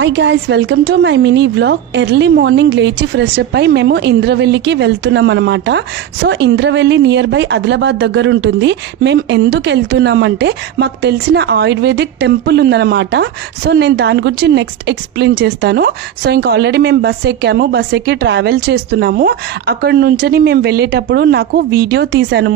Hi guys, welcome to my mini vlog. Early morning లేచి fresh up అయి మేము ఇంద్రవెల్లికి వెళ్తున్నాం అనమాట. So Indravelli near by Adilabad దగ్గర ఉంటుంది. మేము ఎందుకు వెళ్తున్నామంటే మాకు తెలిసిన ఆయుర్వేదిక్ టెంపుల్ ఉందన్నమాట. సో నేను దాని గురించి నెక్స్ట్ ఎక్స్ప్లెయిన్ చేస్తాను. సో ఇంకా ఆల్రెడీ మేము బస్ ఎక్కాము, బస్ ఎక్కి ట్రావెల్ చేస్తున్నాము. అక్కడ నుంచి మేము వెళ్ళేటప్పుడు నాకు వీడియో తీశాను.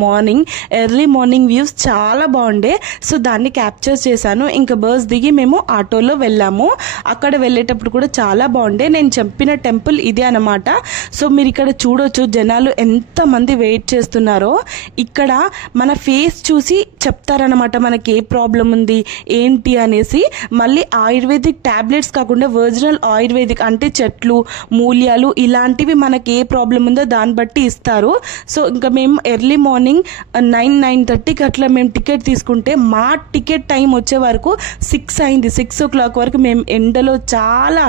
ఎర్లీ మార్నింగ్ వ్యూస్ చాలా బాగుండే. సో దాన్ని క్యాప్చర్ చేశాను. ఇంకా బస్ దిగి మేము ఆటోలో వెళ్ళాము. అక్కడ వెళ్ళేటప్పుడు కూడా చాలా బాగుండే. నేను చెప్పిన టెంపుల్ ఇదే అనమాట. సో మీరు ఇక్కడ చూడొచ్చు జనాలు ఎంతమంది వెయిట్ చేస్తున్నారో. ఇక్కడ మన ఫేస్ చూసి చెప్తారనమాట మనకి ఏ ప్రాబ్లం ఉంది ఏంటి అనేసి. మళ్ళీ ఆయుర్వేదిక్ ట్యాబ్లెట్స్ కాకుండా ఒరిజినల్ ఆయుర్వేదిక్ అంటే చెట్లు మూల్యాలు ఇలాంటివి మనకి ఏ ప్రాబ్లం ఉందో దాన్ని బట్టి ఇస్తారు. సో ఇంకా మేము ఎర్లీ మార్నింగ్ 9:30కి అట్లా మేము టికెట్ తీసుకుంటే మా టికెట్ టైం వచ్చే వరకు 6 అయింది. 6 o'clock వరకు మేము ఎండలో చాలా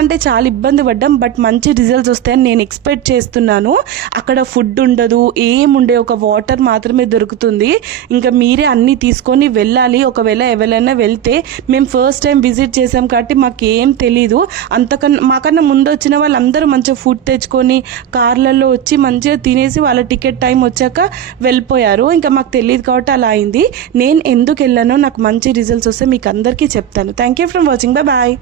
అంటే చాలా ఇబ్బంది పడ్డాం. బట్ మంచి రిజల్ట్స్ వస్తాయని నేను ఎక్స్పెక్ట్ చేస్తున్నాను. అక్కడ ఫుడ్ ఉండదు, ఏముండే, ఒక వాటర్ మాత్రమే దొరుకుతుంది. ఇంకా మీరే అన్నీ తీసుకొని వెళ్ళాలి. ఒకవేళ ఎవరైనా వెళ్తే, మేము ఫస్ట్ టైం విజిట్ చేసాం కాబట్టి మాకేం తెలీదు. మాకన్నా ముందు వచ్చిన వాళ్ళందరూ మంచిగా ఫుడ్ తెచ్చుకొని కార్లలో వచ్చి మంచిగా తినేసి వాళ్ళ టికెట్ టైం వచ్చాక వెళ్ళిపోయారు. ఇంకా మాకు తెలియదు కాబట్టి అలా అయింది. నేను ఎందుకు వెళ్ళానో నాకు మంచి రిజల్ట్స్ వస్తే మీకు అందరికీ చెప్తాను. Thank you for watching. Bye.